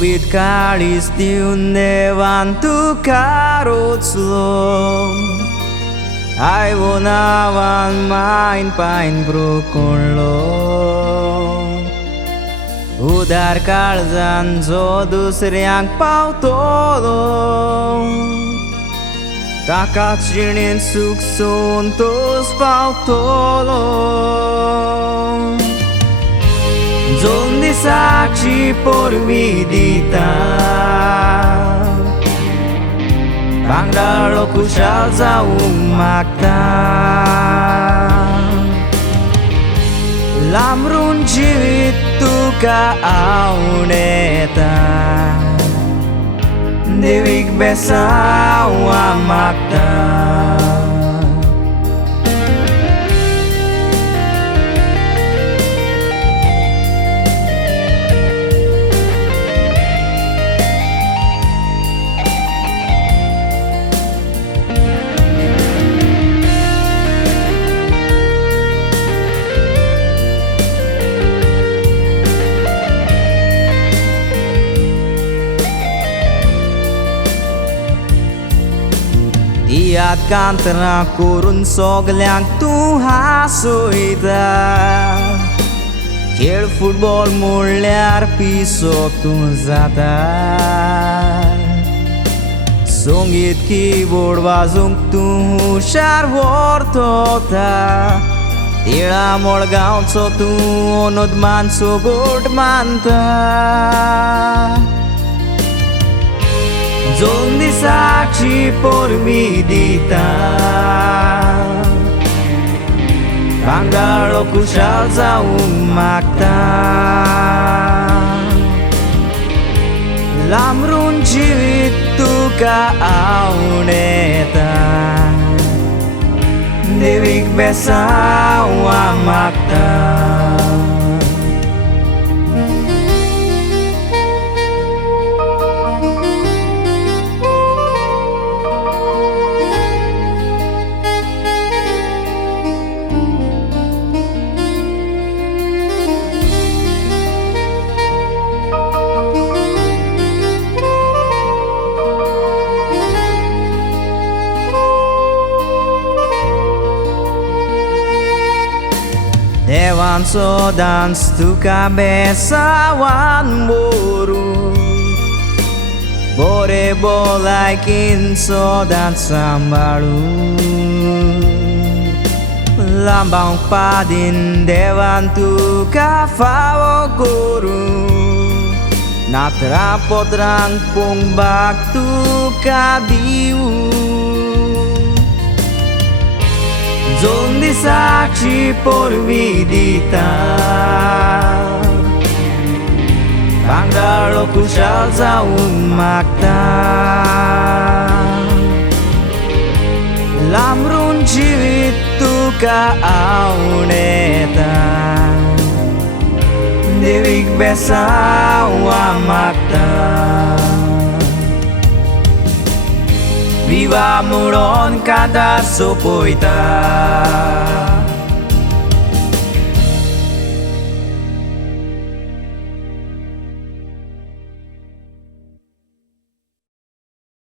Covid kalis tiundevan tu karotzlo Ivo navan main pain brokollo Udar kaळजान जो दुसऱ्यांक पावतलो ताका जिणेन सूख संतोष पावतलो जोन दिसाची पोरवी दिता भांगराळो खुशाल जावंक मागता लांबरून जिवीत तुका आवडेता देवीक बेसाववा मागता Iat kantra करून सगल्यांक तूं हांसयता खेळ फुटबॉल म्हणल्यार पिसो तूं जाता संगीत कीबोर्ड वाजोवंक तूं हुशार व्हरता तिळा मडगांवचो तूं अनोद मानसो गोट मानता जोन दिसाची पोरवी दिता भांगराळो खुशाल जावंक मागता लांबरून जिवीत तुका आवडेता देवीक बेसाववा मागता देवांचो डान्स तुका बेसावान मोरून बरे भलायकेन सदांच सांबाळून लांबावंक पादीन देवान तुका फावो करून नातरां पोत्रांक पोंगपाक तुका दिवूं जोन दिसाची पोरवी दिता भांगराळो खुशाल जावंक मागता लांबरून जिवीत तुका आवडेता देवीक बेसाववा मागता विवा म्हणून कांतार सोंपयता